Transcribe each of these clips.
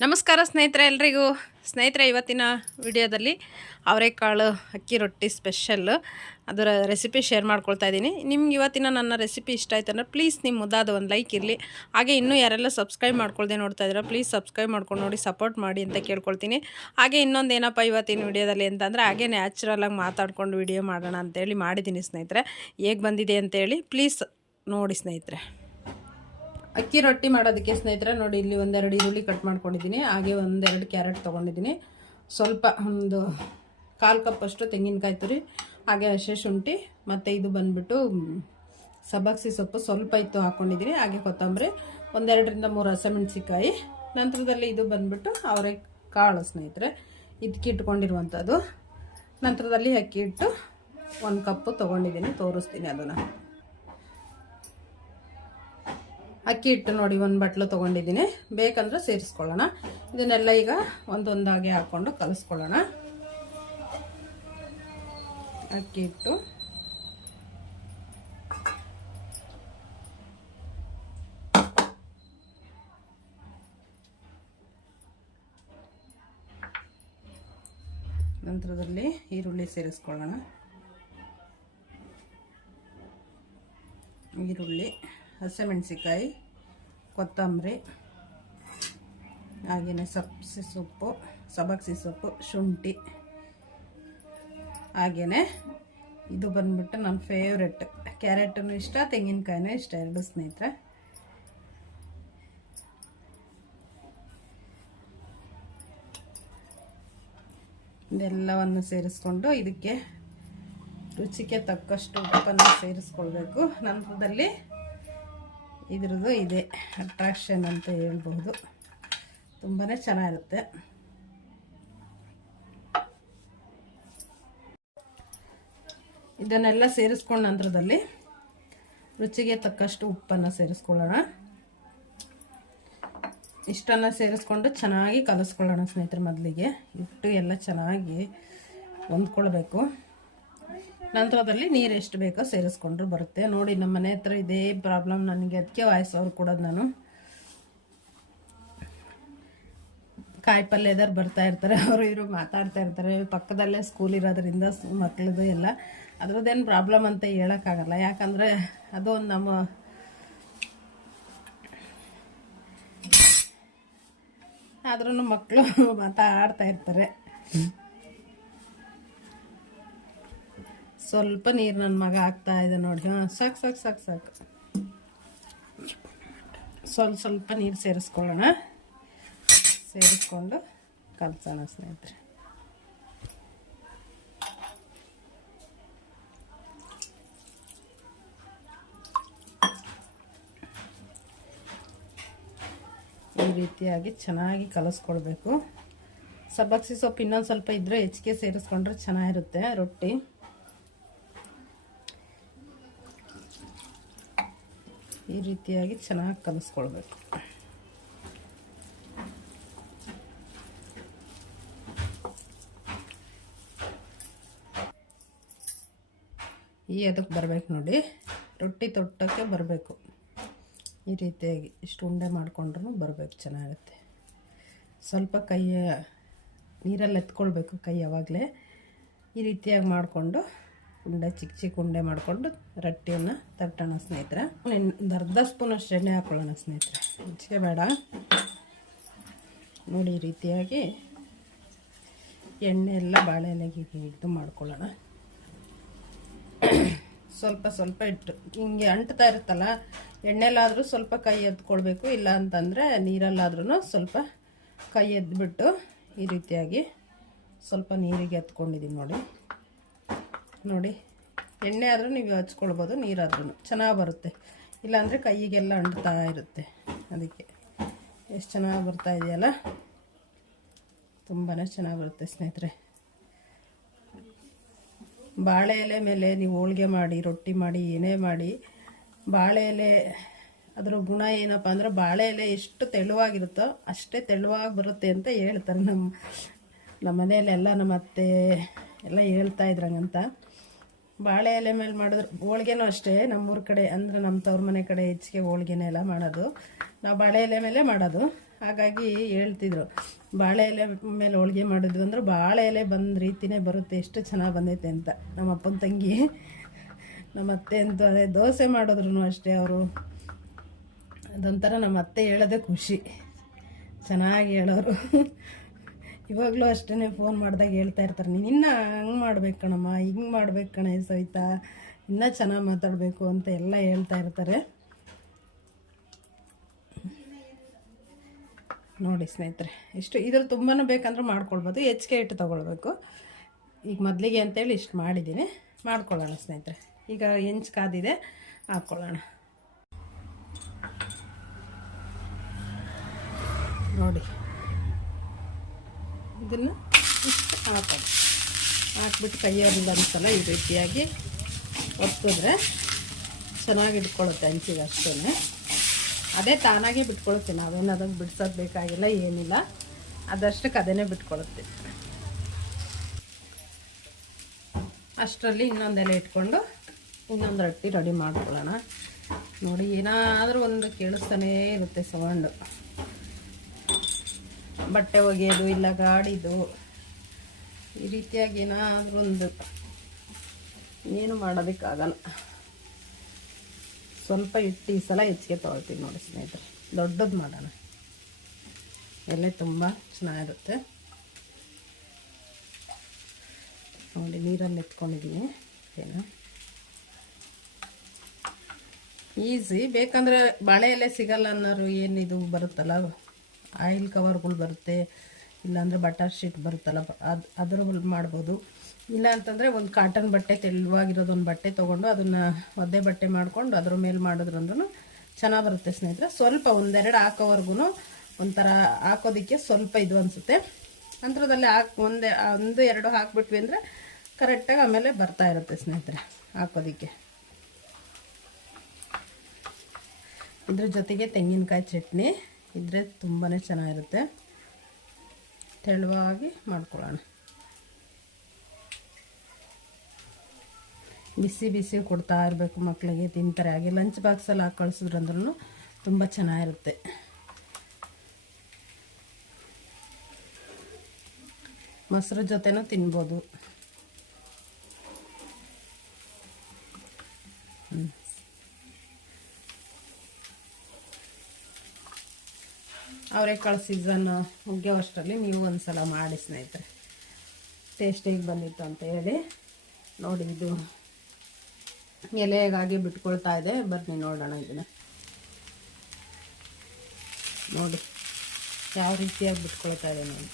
ನಮಸ್ಕಾರ ಸ್ನೇಹಿತರೆ ಎಲ್ರಿಗೂ. ಸ್ನೇಹಿತರೆ, ಇವತ್ತಿನ ವಿಡಿಯೋದಲ್ಲಿ ಅವರೆಕಾಳು ಅಕ್ಕಿ ರೊಟ್ಟಿ ಸ್ಪೆಷಲ್ ಅದರ ರೆಸಿಪಿ ಶೇರ್ ಮಾಡ್ಕೊಳ್ತಾ ಇದ್ದೀನಿ. ನಿಮ್ಗೆ ಇವತ್ತಿನ ನನ್ನ ರೆಸಿಪಿ ಇಷ್ಟ ಆಯ್ತು ಅಂದರೆ ಪ್ಲೀಸ್ ನಿಮ್ಮ ಮುದ್ದಾದ ಒಂದು ಲೈಕ್ ಇರಲಿ. ಹಾಗೆ ಇನ್ನೂ ಯಾರೆಲ್ಲ ಸಬ್ಸ್ಕ್ರೈಬ್ ಮಾಡ್ಕೊಳ್ದೆ ನೋಡ್ತಾ ಇದ್ದೀರಾ ಪ್ಲೀಸ್ ಸಬ್ಸ್ಕ್ರೈಬ್ ಮಾಡ್ಕೊಂಡು ನೋಡಿ, ಸಪೋರ್ಟ್ ಮಾಡಿ ಅಂತ ಕೇಳ್ಕೊಳ್ತೀನಿ. ಹಾಗೆ ಇನ್ನೊಂದು ಏನಪ್ಪ ಇವತ್ತಿನ ವಿಡಿಯೋದಲ್ಲಿ ಅಂತಂದರೆ, ಹಾಗೆ ನ್ಯಾಚುರಲಾಗಿ ಮಾತಾಡ್ಕೊಂಡು ವಿಡಿಯೋ ಮಾಡೋಣ ಅಂತೇಳಿ ಮಾಡಿದ್ದೀನಿ ಸ್ನೇಹಿತರೆ. ಹೇಗೆ ಬಂದಿದೆ ಅಂತೇಳಿ ಪ್ಲೀಸ್ ನೋಡಿ ಸ್ನೇಹಿತರೆ. ಅಕ್ಕಿ ರೊಟ್ಟಿ ಮಾಡೋದಕ್ಕೆ ಸ್ನೇಹಿತರೆ ನೋಡಿ, ಇಲ್ಲಿ ಒಂದೆರಡು ಈರುಳ್ಳಿ ಕಟ್ ಮಾಡ್ಕೊಂಡಿದ್ದೀನಿ. ಹಾಗೆ ಒಂದೆರಡು ಕ್ಯಾರೆಟ್ ತೊಗೊಂಡಿದ್ದೀನಿ. ಸ್ವಲ್ಪ ಒಂದು 1/4 ಕಪ್ಪಷ್ಟು ತೆಂಗಿನಕಾಯಿ ತುರಿ, ಹಾಗೆ ಹಸಿ ಶುಂಠಿ, ಮತ್ತು ಇದು ಬಂದುಬಿಟ್ಟು ಸಬ್ಬಕ್ಸಿ ಸೊಪ್ಪು ಸ್ವಲ್ಪ ಇತ್ತು ಹಾಕ್ಕೊಂಡಿದ್ದೀನಿ. ಹಾಗೆ ಕೊತ್ತಂಬರಿ, 1-2ರಿಂದ 3 ಹಸಿಮೆಣಸಿಕಾಯಿ. ನಂತರದಲ್ಲಿ ಇದು ಬಂದುಬಿಟ್ಟು ಅವರೆಕಾಳು ಸ್ನೇಹಿತರೆ, ಇದಕ್ಕೆ ಇಟ್ಕೊಂಡಿರುವಂಥದ್ದು. ನಂತರದಲ್ಲಿ ಅಕ್ಕಿ ಹಿಟ್ಟು 1 ಕಪ್ಪು ತೊಗೊಂಡಿದ್ದೀನಿ, ತೋರಿಸ್ತೀನಿ ಅದನ್ನು. ಅಕ್ಕಿ ಹಿಟ್ಟು ನೋಡಿ 1 ಬಟ್ಲು ತೊಗೊಂಡಿದ್ದೀನಿ, ಬೇಕಂದ್ರೆ ಸೇರಿಸ್ಕೊಳ್ಳೋಣ. ಇದನ್ನೆಲ್ಲ ಈಗ ಒಂದೊಂದಾಗಿ ಹಾಕ್ಕೊಂಡು ಕಲಿಸ್ಕೊಳ್ಳೋಣ. ಅಕ್ಕಿ ಹಿಟ್ಟು, ನಂತರದಲ್ಲಿ ಈರುಳ್ಳಿ ಸೇರಿಸ್ಕೊಳ್ಳೋಣ. ಈರುಳ್ಳಿ, ಹಸಿಮೆಣಸಿಕಾಯಿ, ಕೊತ್ತಂಬರಿ, ಹಾಗೆಯೇ ಸಬ್ಬಕ್ಸಿ ಸೊಪ್ಪು, ಶುಂಠಿ, ಹಾಗೆಯೇ ಇದು ಬಂದ್ಬಿಟ್ಟು ನನ್ನ ಫೇವ್ರೆಟ್ ಕ್ಯಾರೆಟನ್ನು ಇಷ್ಟ, ತೆಂಗಿನಕಾಯಿನೂ ಇಷ್ಟ, ಎರಡು ಸ್ನೇಹಿತರೆ. ಇದೆಲ್ಲವನ್ನು ಸೇರಿಸ್ಕೊಂಡು ಇದಕ್ಕೆ ರುಚಿಗೆ ತಕ್ಕಷ್ಟು ಉಪ್ಪನ್ನು ಸೇರಿಸ್ಕೊಳ್ಬೇಕು. ನಂತರದಲ್ಲಿ ಇದ್ರದ್ದು ಇದೆ ಅಟ್ರಾಕ್ಷನ್ ಅಂತ ಹೇಳ್ಬೋದು, ತುಂಬಾ ಚೆನ್ನಾಗಿರುತ್ತೆ. ಇದನ್ನೆಲ್ಲ ಸೇರಿಸ್ಕೊಂಡ ನಂತರದಲ್ಲಿ ರುಚಿಗೆ ತಕ್ಕಷ್ಟು ಉಪ್ಪನ್ನು ಸೇರಿಸ್ಕೊಳ್ಳೋಣ. ಇಷ್ಟನ್ನು ಸೇರಿಸ್ಕೊಂಡು ಚೆನ್ನಾಗಿ ಕಲಿಸ್ಕೊಳ್ಳೋಣ ಸ್ನೇಹಿತರೆ. ಮೊದಲಿಗೆ ಹಿಟ್ಟು ಎಲ್ಲ ಚೆನ್ನಾಗಿ ಹೊಂದ್ಕೊಳ್ಬೇಕು. ನಂತರದಲ್ಲಿ ನೀರು ಎಷ್ಟು ಬೇಕೋ ಸೇರಿಸ್ಕೊಂಡ್ರು ಬರುತ್ತೆ. ನೋಡಿ, ನಮ್ಮ ಮನೆ ಹತ್ರ ಇದೇ ಪ್ರಾಬ್ಲಮ್ ನನಗೆ, ಅದಕ್ಕೆ ವಾಯ್ಸ್ ಅವ್ರು ಕೊಡೋದು ನಾನು. ಕಾಯಿ ಪಲ್ಯದವ್ರು ಬರ್ತಾ ಇರ್ತಾರೆ, ಅವರು ಇವರು ಮಾತಾಡ್ತಾ ಇರ್ತಾರೆ. ಪಕ್ಕದಲ್ಲೇ ಸ್ಕೂಲ್ ಇರೋದ್ರಿಂದ ಮಕ್ಳದು ಎಲ್ಲ ಅದ್ರದ್ದೇನು ಪ್ರಾಬ್ಲಮ್ ಅಂತ ಹೇಳೋಕ್ಕಾಗಲ್ಲ. ಯಾಕಂದರೆ ಅದು ಒಂದು ನಮ್ಮ ಆದ್ರೂ ಮಕ್ಕಳು ಮಾತಾಡ್ತಾ ಇರ್ತಾರೆ. ಸ್ವಲ್ಪ ನೀರು ನನ್ನ ಮಗ ಹಾಕ್ತಾ ಇದೆ ನೋಡಿ. ಸಾಕು ಸಾಕು ಸಾಕು ಸಾಕು. ಸ್ವಲ್ಪ ನೀರು ಸೇರಿಸ್ಕೊಳ್ಳೋಣ. ಸೇರಿಸ್ಕೊಂಡು ಕಲಸೋಣ ಸ್ನೇಹಿತರೆ. ಈ ರೀತಿಯಾಗಿ ಚೆನ್ನಾಗಿ ಕಲಿಸ್ಕೊಳ್ಬೇಕು. ಸಬ್ಬಕ್ಸಿ ಸೊಪ್ಪು ಇನ್ನೊಂದು ಸ್ವಲ್ಪ ಇದ್ದರೆ ಹೆಚ್ಚಿಗೆ ಸೇರಿಸ್ಕೊಂಡ್ರೆ ಚೆನ್ನಾಗಿರುತ್ತೆ ರೊಟ್ಟಿ. ಈ ರೀತಿಯಾಗಿ ಚೆನ್ನಾಗಿ ಕಲಿಸ್ಕೊಳ್ಬೇಕು. ಈ ಅದಕ್ಕೆ ಬರಬೇಕು ನೋಡಿ, ರೊಟ್ಟಿ ತೊಟ್ಟಕ್ಕೆ ಬರಬೇಕು. ಈ ರೀತಿಯಾಗಿ ಇಷ್ಟು ಉಂಡೆ ಮಾಡಿಕೊಂಡ್ರೂ ಬರಬೇಕು, ಚೆನ್ನಾಗುತ್ತೆ. ಸ್ವಲ್ಪ ಕೈ ನೀರಲ್ಲಿ ಎತ್ಕೊಳ್ಬೇಕು ಕೈ ಯಾವಾಗಲೇ. ಈ ರೀತಿಯಾಗಿ ಮಾಡಿಕೊಂಡು ಉಂಡೆ ಚಿಕ್ಕ ಚಿಕ್ಕ ಉಂಡೆ ಮಾಡಿಕೊಂಡು ರೊಟ್ಟಿಯನ್ನು ತಟ್ಟೋಣ ಸ್ನೇಹಿತರೆ. ಒಂದು ಅರ್ಧ ಸ್ಪೂನಷ್ಟು ಎಣ್ಣೆ ಹಾಕ್ಕೊಳ್ಳೋಣ ಸ್ನೇಹಿತರೆ, ಹೆಚ್ಚಿಗೆ ಬೇಡ. ನೋಡಿ, ಈ ರೀತಿಯಾಗಿ ಎಣ್ಣೆ ಎಲ್ಲ ಬಾಳೆ ಎಲೆಗೆ ಇದು ಮಾಡ್ಕೊಳ್ಳೋಣ. ಸ್ವಲ್ಪ ಸ್ವಲ್ಪ ಇಟ್ಟು ಹಿಂಗೆ ಅಂಟ್ತಾ ಇರುತ್ತಲ್ಲ, ಎಣ್ಣೆಲಾದರೂ ಸ್ವಲ್ಪ ಕೈ ಎತ್ಕೊಳ್ಬೇಕು. ಇಲ್ಲ ಅಂತಂದರೆ ನೀರಲ್ಲಾದ್ರೂ ಸ್ವಲ್ಪ ಕೈ ಎದ್ಬಿಟ್ಟು ಈ ರೀತಿಯಾಗಿ ಸ್ವಲ್ಪ ನೀರಿಗೆ ಎತ್ಕೊಂಡಿದ್ದೀನಿ ನೋಡಿ. ನೋಡಿ, ಎಣ್ಣೆ ಆದರೂ ನೀವು ಹಚ್ಕೊಳ್ಬೋದು, ನೀರಾದ್ರೂ ಚೆನ್ನಾಗಿ ಬರುತ್ತೆ. ಇಲ್ಲಾಂದರೆ ಕೈಗೆಲ್ಲ ಅಂಟ್ತಾ ಇರುತ್ತೆ. ಅದಕ್ಕೆ ಎಷ್ಟು ಚೆನ್ನಾಗಿ ಬರ್ತಾ ಇದೆಯಲ್ಲ, ತುಂಬಾ ಚೆನ್ನಾಗಿ ಬರುತ್ತೆ ಸ್ನೇಹಿತರೆ. ಬಾಳೆ ಎಲೆ ಮೇಲೆ ನೀವು ಹೋಳಿಗೆ ಮಾಡಿ, ರೊಟ್ಟಿ ಮಾಡಿ, ಏನೇ ಮಾಡಿ, ಬಾಳೆ ಎಲೆ ಅದರ ಗುಣ ಏನಪ್ಪ ಅಂದರೆ, ಬಾಳೆ ಎಲೆ ಎಷ್ಟು ತೆಳುವಾಗಿರುತ್ತೋ ಅಷ್ಟೇ ತೆಳುವಾಗಿ ಬರುತ್ತೆ ಅಂತ ಹೇಳ್ತಾರೆ. ನಮ್ಮ ಮನೆಯಲ್ಲೆಲ್ಲ ನಮ್ಮ ಅತ್ತೆ ಎಲ್ಲ ಹೇಳ್ತಾ ಇದ್ರಂಗಂತ. ಬಾಳೆ ಎಲೆ ಮೇಲೆ ಮಾಡಿದ್ರೆ ಹೋಳಿಗೆನೂ ಅಷ್ಟೇ. ನಮ್ಮೂರ ಕಡೆ ಅಂದರೆ ನಮ್ಮ ತವ್ರ ಮನೆ ಕಡೆ ಹೆಚ್ಚಿಗೆ ಹೋಳಿಗೆನೇ ಎಲ್ಲ ಮಾಡೋದು. ನಾವು ಬಾಳೆ ಎಲೆ ಮೇಲೆ ಮಾಡೋದು. ಹಾಗಾಗಿ ಹೇಳ್ತಿದ್ರು ಬಾಳೆ ಎಲೆ ಮೇಲೆ ಹೋಳಿಗೆ ಮಾಡಿದ್ವಿ ಅಂದ್ರೆ ಬಾಳೆ ಎಲೆ ಬಂದ ರೀತಿಯೇ ಬರುತ್ತೆ, ಎಷ್ಟು ಚೆನ್ನಾಗಿ ಬಂದೈತೆ ಅಂತ. ನಮ್ಮ ಅಪ್ಪನ ತಂಗಿ ನಮ್ಮ ಅತ್ತೆ ಅಂತೂ ಅದೇ ದೋಸೆ ಮಾಡಿದ್ರು ಅಷ್ಟೇ ಅವರು, ಅದೊಂಥರ ನಮ್ಮ ಅತ್ತೆ ಹೇಳೋದೇ ಖುಷಿ, ಚೆನ್ನಾಗಿ ಹೇಳೋರು. ಇವಾಗಲೂ ಅಷ್ಟೇ ಫೋನ್ ಮಾಡಿದಾಗ ಹೇಳ್ತಾ ಇರ್ತಾರೆ, ನೀನು ಇನ್ನೂ ಹಂಗೆ ಮಾಡ್ಬೇಕು ಕಣಮ್ಮ, ಹಿಂಗೆ ಮಾಡ್ಬೇಕು ಕಣೆ ಸವಿತಾ, ಇನ್ನೂ ಚೆನ್ನಾಗಿ ಮಾತಾಡಬೇಕು ಅಂತ ಎಲ್ಲ ಹೇಳ್ತಾ ಇರ್ತಾರೆ. ನೋಡಿ ಸ್ನೇಹಿತರೆ, ಇಷ್ಟು ಇದ್ರ ತುಂಬಾ ಬೇಕಂದ್ರೆ ಮಾಡ್ಕೊಳ್ಬೋದು, ಹೆಚ್ಚಿಗೆ ಇಟ್ಟು ತೊಗೊಳ್ಬೇಕು. ಈಗ ಮೊದಲಿಗೆ ಅಂತೇಳಿ ಇಷ್ಟು ಮಾಡಿದ್ದೀನಿ, ಮಾಡ್ಕೊಳ್ಳೋಣ ಸ್ನೇಹಿತರೆ. ಈಗ ಹೆಂಚು ಕಾದಿದೆ, ಹಾಕ್ಕೊಳ್ಳೋಣ. ನೋಡಿ ಇದನ್ನು ಇಷ್ಟು ಹಾಕೋದು, ಹಾಕ್ಬಿಟ್ಟು ಕೈಯಲ್ಲಿ ಒಂದ್ಸಲ ಈ ರೀತಿಯಾಗಿ ಒತ್ತಿದ್ರೆ ಚೆನ್ನಾಗಿ ಇಟ್ಕೊಳ್ಳುತ್ತೆ ಹಂಚಿಗೆ ಅಷ್ಟೇ. ಅದೇ ತಾನಾಗೆ ಬಿಟ್ಕೊಳ್ಳುತ್ತೆ, ನಾವೇನು ಅದನ್ನು ಬಿಡ್ಸೋದು ಬೇಕಾಗಿಲ್ಲ, ಏನಿಲ್ಲ, ಅದಷ್ಟಕ್ಕೆ ಅದೇನೇ ಬಿಟ್ಕೊಳ್ಳುತ್ತೆ. ಅಷ್ಟರಲ್ಲಿ ಇನ್ನೊಂದೆಲೆ ಇಟ್ಕೊಂಡು ಇನ್ನೊಂದು ರೊಟ್ಟಿ ರೆಡಿ ಮಾಡ್ಕೊಳ್ಳೋಣ. ನೋಡಿ ಏನಾದರೂ ಒಂದು ಕೇಳಿಸ್ತಾನೇ ಇರುತ್ತೆ ಸೌಂಡು, ಬಟ್ಟೆ ಒಗೆಯೋದು ಇಲ್ಲ ಗಾಡಿದು, ಈ ರೀತಿಯಾಗಿ ಏನಾದರೂ ಒಂದು, ಏನು ಮಾಡೋದಕ್ಕಾಗಲ್ಲ. ಸ್ವಲ್ಪ ಹಿಟ್ಟು ಈ ಸಲ ಹೆಚ್ಚಿಗೆ ತೊಗೊಳ್ತೀವಿ ನೋಡಿ ಸ್ನೇಹಿತರೆ, ದೊಡ್ಡದು ಮಾಡೋಣ, ಎಲೆ ತುಂಬ ಚೆನ್ನಾಗಿರುತ್ತೆ. ನೋಡಿ ನೀರಲ್ಲಿ ಎತ್ಕೊಂಡಿದ್ದೀನಿ, ಏನು ಈಸಿ. ಬೇಕಂದರೆ ಬಾಳೆ ಎಲೆ ಸಿಗಲ್ಲ ಅನ್ನೋರು ಏನಿದು ಬರುತ್ತಲ್ಲ, ಆಯಿಲ್ ಕವರ್ಗಳು ಬರುತ್ತೆ, ಇಲ್ಲಾಂದರೆ ಬಟರ್ ಶೀಟ್ ಬರುತ್ತಲ್ಲ, ಅದ್ರಲ್ಲಿ ಮಾಡ್ಬೋದು. ಇಲ್ಲ ಅಂತಂದರೆ ಒಂದು ಕಾಟನ್ ಬಟ್ಟೆ, ತೆಳುವಾಗಿರೋದೊಂದು ಬಟ್ಟೆ ತೊಗೊಂಡು ಅದನ್ನು ಒದ್ದೆ ಬಟ್ಟೆ ಮಾಡ್ಕೊಂಡು ಅದ್ರ ಮೇಲೆ ಮಾಡಿದ್ರಂದ್ರೂ ಚೆನ್ನಾಗಿ ಬರುತ್ತೆ ಸ್ನೇಹಿತರೆ. ಸ್ವಲ್ಪ ಒಂದೆರಡು ಹಾಕೋವರೆಗೂ ಒಂಥರ ಹಾಕೋದಕ್ಕೆ ಸ್ವಲ್ಪ ಇದು ಅನಿಸುತ್ತೆ, ನಂತರದಲ್ಲಿ ಒಂದು ಎರಡು ಹಾಕ್ಬಿಟ್ವಿ ಅಂದರೆ ಕರೆಕ್ಟಾಗಿ ಆಮೇಲೆ ಬರ್ತಾ ಇರುತ್ತೆ ಸ್ನೇಹಿತರೆ ಹಾಕೋದಕ್ಕೆ. ಇದ್ರ ಜೊತೆಗೆ ತೆಂಗಿನಕಾಯಿ ಚಟ್ನಿ ಇದ್ದರೆ ತುಂಬಾ ಚೆನ್ನಾಗಿರುತ್ತೆ. ತೆಳುವಾಗಿ ಮಾಡ್ಕೊಳ್ಳೋಣ. ಬಿಸಿ ಬಿಸಿ ಕೊಡ್ತಾ ಇರಬೇಕು, ಮಕ್ಕಳಿಗೆ ತಿಂತಾರೆ. ಹಾಗೆ ಲಂಚ್ ಬಾಕ್ಸಲ್ಲಿ ಹಾಕಿ ಕಳಿಸಿದ್ರಂದ್ರೂ ತುಂಬ ಚೆನ್ನಾಗಿರುತ್ತೆ. ಮೊಸರು ಜೊತೆನೂ ತಿನ್ಬೋದು. ಅವರೆಕಾಳು ಸೀಸನ್ ಮುಗಿಯೋವಷ್ಟರಲ್ಲಿ ನೀವು ಒಂದು ಸಲ ಮಾಡಿ ಸ್ನೇಹಿತರೆ, ಟೇಸ್ಟ್ ಹೇಗೆ ಬಂದಿತ್ತು ಅಂತ ಹೇಳಿ. ನೋಡಿ ಇದು ಎಲೆಗಾಗಿ ಬಿಟ್ಕೊಳ್ತಾ ಇದೆ, ಬನ್ನಿ ನೋಡೋಣ ಇದನ್ನು. ನೋಡಿ ಯಾವ ರೀತಿಯಾಗಿ ಬಿಟ್ಕೊಳ್ತಾ ಇದೆ ನೋಡಿ,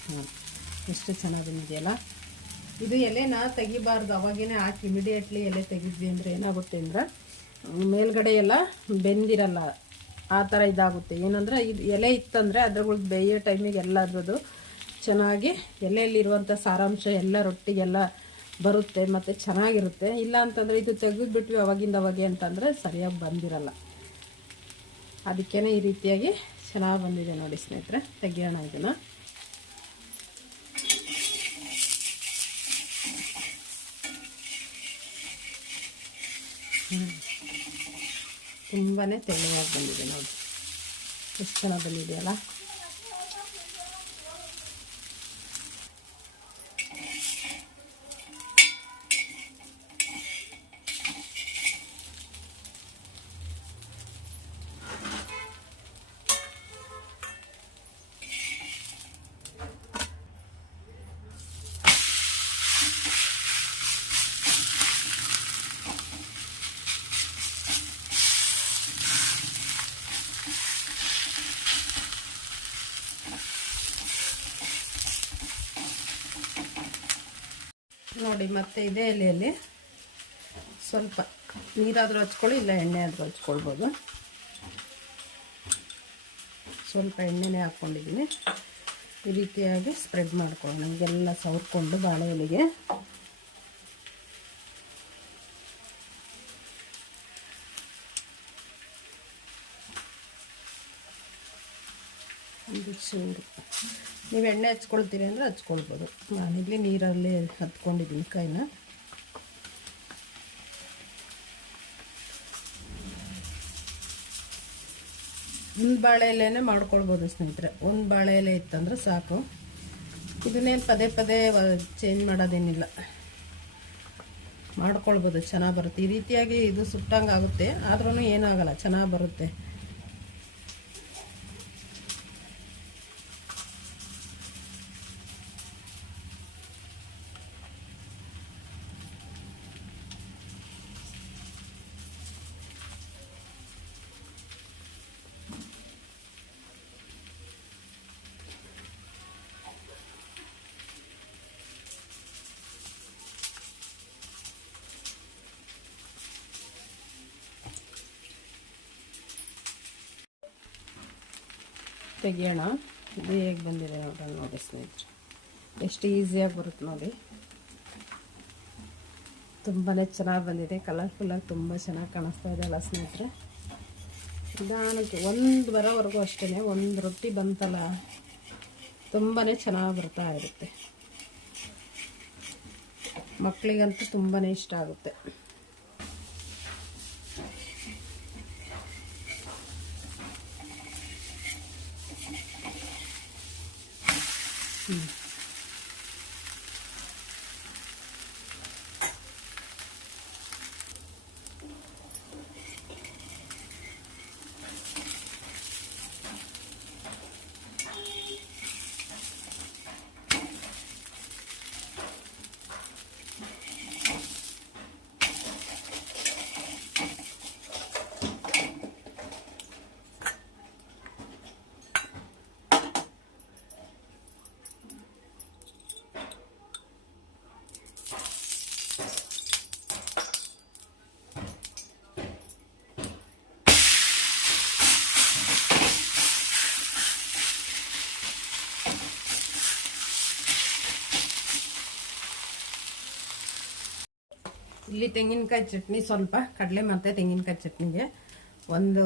ಎಷ್ಟು ಚೆನ್ನಾಗಿ ಬಂದಿದೆಯಲ್ಲ. ಇದು ಎಲೆನ ತೆಗಿಬಾರ್ದು, ಅವಾಗೇ ಹಾಕಿ ಇಮಿಡಿಯೇಟ್ಲಿ ಎಲೆ ತೆಗಿದ್ವಿ ಅಂದರೆ ಏನಾಗುತ್ತೆ ಅಂದರೆ ಮೇಲ್ಗಡೆ ಎಲ್ಲ ಬೆಂದಿರಲ್ಲ, ಆ ಥರ ಇದಾಗುತ್ತೆ. ಏನಂದರೆ ಇದು ಎಲೆ ಇತ್ತಂದರೆ ಅದ್ರಗಳು ಬೇಯೋ ಟೈಮಿಗೆ ಎಲ್ಲ ಅದ್ರದ್ದು ಚೆನ್ನಾಗಿ ಎಲೆಯಲ್ಲಿರುವಂಥ ಸಾರಾಂಶ ಎಲ್ಲ ರೊಟ್ಟಿಗೆಲ್ಲ ಬರುತ್ತೆ ಮತ್ತು ಚೆನ್ನಾಗಿರುತ್ತೆ. ಇಲ್ಲ ಅಂತಂದರೆ ಇದು ತೆಗೆದುಬಿಟ್ವಿ ಅವಾಗಿಂದ ಅವಾಗೆ ಅಂತಂದರೆ ಸರಿಯಾಗಿ ಬಂದಿರಲ್ಲ. ಅದಕ್ಕೇ ಈ ರೀತಿಯಾಗಿ ಚೆನ್ನಾಗಿ ಬಂದಿದೆ ನೋಡಿ ಸ್ನೇಹಿತರೆ. ತೆಗಿಯೋಣ ಇದನ್ನು. ತುಂಬಾ ತೆಳುವಾಗಿ ಬಂದಿದೆ ನೋಡಿ, ಎಷ್ಟು ಚೆನ್ನಾಗಿ ಬಂದಿದೆಯಲ್ಲ. ನೋಡಿ ಮತ್ತೆ ಇದೇ ಎಲೆಯಲ್ಲಿ ಸ್ವಲ್ಪ ನೀರಾದರೂ ಹಚ್ಕೊಳ್ಳಿ, ಇಲ್ಲ ಎಣ್ಣೆ ಆದರೂ ಹಚ್ಕೊಳ್ಬೋದು. ಸ್ವಲ್ಪ ಎಣ್ಣೆನೇ ಹಾಕ್ಕೊಂಡಿದ್ದೀನಿ. ಈ ರೀತಿಯಾಗಿ ಸ್ಪ್ರೆಡ್ ಮಾಡ್ಕೊಳ್ಳೋಣ. ಹೀಗೆಲ್ಲ ಸವರ್ಕೊಂಡು ಬಾಳೆ ಎಲೆಗೆ ಒಂದು ಚೂರು ನೀವು ಎಣ್ಣೆ ಹಚ್ಕೊಳ್ತೀರಿ ಅಂದರೆ ಹಚ್ಕೊಳ್ಬೋದು. ನಾನಿಲ್ಲಿ ನೀರಲ್ಲಿ ಹತ್ಕೊಂಡಿದ್ದೀನಿ ಕೈನ. ಒಂದು ಬಾಳೆ ಎಲೆನೇ ಮಾಡ್ಕೊಳ್ಬೋದು ಸ್ನೇಹಿತರೆ. ಒಂದು ಬಾಳೆ ಎಲೆ ಇತ್ತಂದ್ರೆ ಸಾಕು. ಇದನ್ನೇನು ಪದೇ ಪದೇ ಚೇಂಜ್ ಮಾಡೋದೇನಿಲ್ಲ, ಮಾಡ್ಕೊಳ್ಬೋದು, ಚೆನ್ನಾಗಿ ಬರುತ್ತೆ. ಈ ರೀತಿಯಾಗಿ ಇದು ಸುಟ್ಟಂಗೆ ಆಗುತ್ತೆ, ಆದ್ರೂ ಏನೂ ಆಗಲ್ಲ, ಚೆನ್ನಾಗಿ ಬರುತ್ತೆ. ತೆಗಿಯೋಣ. ಇದು ಹೇಗೆ ಬಂದಿದೆ ನೋಡೋಣ. ನೋಡಿ ಸ್ನೇಹಿತರೆ, ಎಷ್ಟು ಈಸಿಯಾಗಿ ಬರುತ್ತೆ ನೋಡಿ. ತುಂಬಾ ಚೆನ್ನಾಗಿ ಬಂದಿದೆ, ಕಲರ್ಫುಲ್ಲಾಗಿ ತುಂಬ ಚೆನ್ನಾಗಿ ಕಾಣಿಸ್ತಾ ಇದೆ ಅಲ್ಲ ಸ್ನೇಹಿತರೆ. ನಿಧಾನಕ್ಕೆ ಒಂದು ಬರೋವರೆಗೂ ಅಷ್ಟೇ. ಒಂದು ರೊಟ್ಟಿ ಬಂತಲ್ಲ, ತುಂಬಾ ಚೆನ್ನಾಗಿ ಬರ್ತಾ ಇರುತ್ತೆ. ಮಕ್ಕಳಿಗಂತೂ ತುಂಬಾ ಇಷ್ಟ ಆಗುತ್ತೆ. ಇಲ್ಲಿ ತೆಂಗಿನಕಾಯಿ ಚಟ್ನಿ, ಸ್ವಲ್ಪ ಕಡಲೆ ಮತ್ತು ತೆಂಗಿನಕಾಯಿ ಚಟ್ನಿಗೆ ಒಂದು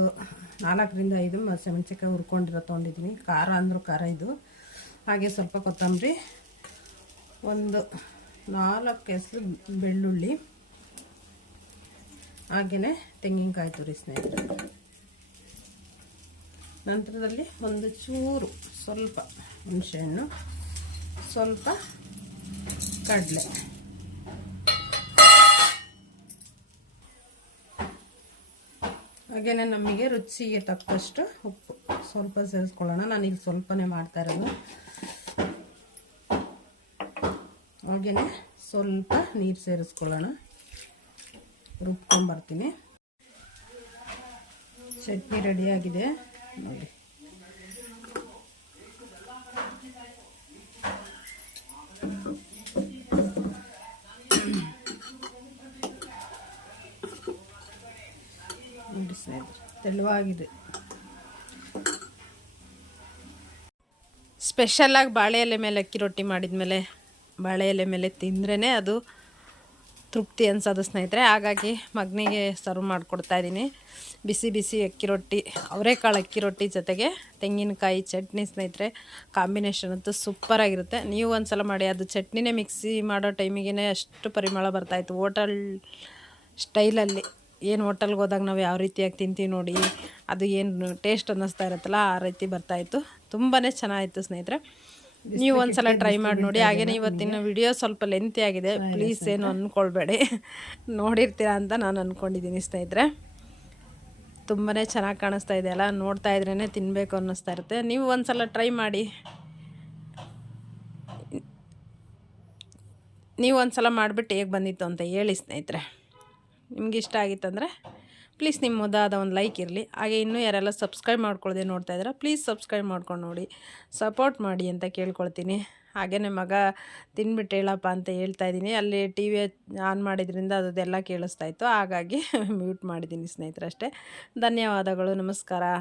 4 ರಿಂದ 5 ಹಸಿಮೆಣಸಿನಕಾಯಿ ಹುರ್ಕೊಂಡಿರೋ ತೊಗೊಂಡಿದ್ದೀನಿ. ಖಾರ ಅಂದರೂ ಖಾರ ಇದು. ಹಾಗೆ ಸ್ವಲ್ಪ ಕೊತ್ತಂಬರಿ, ಒಂದು 4 ಹೆಸರು ಬೆಳ್ಳುಳ್ಳಿ, ಹಾಗೆಯೇ ತೆಂಗಿನಕಾಯಿ ತುರಿ ಸ್ನೇಹಿತರೆ. ನಂತರದಲ್ಲಿ ಒಂದು ಚೂರು ಸ್ವಲ್ಪ ಹುಣಸೆಹಣ್ಣು, ಸ್ವಲ್ಪ ಕಡಲೆ, ಹಾಗೆಯೇ ನಮಗೆ ರುಚಿಗೆ ತಕ್ಕಷ್ಟು ಉಪ್ಪು ಸ್ವಲ್ಪ ಸೇರಿಸ್ಕೊಳ್ಳೋಣ. ನಾನೀಗ ಸ್ವಲ್ಪನೇ ಮಾಡ್ತಾ ಇರೋದು. ಹಾಗೆಯೇ ಸ್ವಲ್ಪ ನೀರು ಸೇರಿಸ್ಕೊಳ್ಳೋಣ, ರುಬ್ಕೊಂಬರ್ತೀನಿ. ಚಟ್ನಿ ರೆಡಿಯಾಗಿದೆ ನೋಡಿ. ನೋಡಿ ಸ್ನೇಹಿತರೆ, ತೆಳುವಾಗಿದೆ. ಸ್ಪೆಷಲಾಗಿ ಬಾಳೆ ಎಲೆ ಮೇಲೆ ಅಕ್ಕಿ ರೊಟ್ಟಿ ಮಾಡಿದ್ಮೇಲೆ ಬಾಳೆ ಎಲೆ ಮೇಲೆ ತಿಂದ್ರೇ ಅದು ತೃಪ್ತಿ ಅನ್ಸೋದು ಸ್ನೇಹಿತರೆ. ಹಾಗಾಗಿ ಮಗನಿಗೆ ಸರ್ವ್ ಮಾಡಿಕೊಡ್ತಾ ಇದ್ದೀನಿ. ಬಿಸಿ ಬಿಸಿ ಅಕ್ಕಿ ರೊಟ್ಟಿ, ಅವರೆಕಾಳು ಅಕ್ಕಿ ರೊಟ್ಟಿ ಜೊತೆಗೆ ತೆಂಗಿನಕಾಯಿ ಚಟ್ನಿ ಸ್ನೇಹಿತರೆ. ಕಾಂಬಿನೇಷನ್ ಅಂತೂ ಸೂಪರಾಗಿರುತ್ತೆ. ನೀವು ಒಂದು ಸಲ ಮಾಡಿ. ಅದು ಚಟ್ನಿನೇ ಮಿಕ್ಸಿ ಮಾಡೋ ಟೈಮಿಗೆ ಅಷ್ಟು ಪರಿಮಳ ಬರ್ತಾಯಿತ್ತು. ಹೋಟೆಲ್ ಸ್ಟೈಲಲ್ಲಿ, ಏನು ಹೋಟೆಲ್ಗೆ ಹೋದಾಗ ನಾವು ಯಾವ ರೀತಿಯಾಗಿ ತಿಂತೀವಿ ನೋಡಿ, ಅದು ಏನು ಟೇಸ್ಟ್ ಅನ್ನಿಸ್ತಾ ಇರುತ್ತಲ್ಲ ಆ ರೀತಿ ಬರ್ತಾಯಿತ್ತು. ತುಂಬಾ ಚೆನ್ನಾಗಿತ್ತು ಸ್ನೇಹಿತರೆ. ನೀವು ಒಂದು ಸಲ ಟ್ರೈ ಮಾಡಿ ನೋಡಿ. ಹಾಗೆಯೇ ಇವತ್ತಿನ ವಿಡಿಯೋ ಸ್ವಲ್ಪ ಲೆಂತಿ ಆಗಿದೆ, ಪ್ಲೀಸ್ ಏನು ಅಂದ್ಕೊಳ್ಬೇಡಿ. ನೋಡಿರ್ತೀರಾ ಅಂತ ನಾನು ಅಂದ್ಕೊಂಡಿದ್ದೀನಿ ಸ್ನೇಹಿತರೆ. ತುಂಬಾ ಚೆನ್ನಾಗಿ ಕಾಣಿಸ್ತಾ ಇದೆಯಲ್ಲ, ನೋಡ್ತಾ ಇದ್ರೇ ತಿನ್ನಬೇಕು ಅನ್ನಿಸ್ತಾ ಇರುತ್ತೆ. ನೀವು ಒಂದು ಸಲ ಟ್ರೈ ಮಾಡಿ. ನೀವು ಒಂದು ಸಲ ಮಾಡಿಬಿಟ್ಟು ಹೇಗೆ ಬಂದಿತ್ತು ಅಂತ ಹೇಳಿ ಸ್ನೇಹಿತರೆ. ನಿಮ್ಗೆ ಇಷ್ಟ ಆಗಿತ್ತಂದರೆ ಪ್ಲೀಸ್ ನಿಮ್ಮ ಮುದ್ದಾದ ಒಂದು ಲೈಕ್ ಇರಲಿ. ಹಾಗೆ ಇನ್ನೂ ಯಾರೆಲ್ಲ ಸಬ್ಸ್ಕ್ರೈಬ್ ಮಾಡ್ಕೊಳ್ಳದೆ ನೋಡ್ತಾ ಇದ್ದೀರಾ, ಪ್ಲೀಸ್ ಸಬ್ಸ್ಕ್ರೈಬ್ ಮಾಡ್ಕೊಂಡು ನೋಡಿ, ಸಪೋರ್ಟ್ ಮಾಡಿ ಅಂತ ಕೇಳ್ಕೊಳ್ತೀನಿ. ಹಾಗೆಯೇ ಮಗ ತಿನ್ಬಿಟ್ಟು ಹೇಳಪ್ಪ ಅಂತ ಹೇಳ್ತಾ ಇದ್ದೀನಿ. ಅಲ್ಲಿ ಟಿ ವಿ ಆನ್ ಮಾಡಿದ್ರಿಂದ ಅದೆಲ್ಲ ಕೇಳಿಸ್ತಾ ಇತ್ತು, ಹಾಗಾಗಿ ಮ್ಯೂಟ್ ಮಾಡಿದ್ದೀನಿ ಸ್ನೇಹಿತರೆ ಅಷ್ಟೇ. ಧನ್ಯವಾದಗಳು, ನಮಸ್ಕಾರ.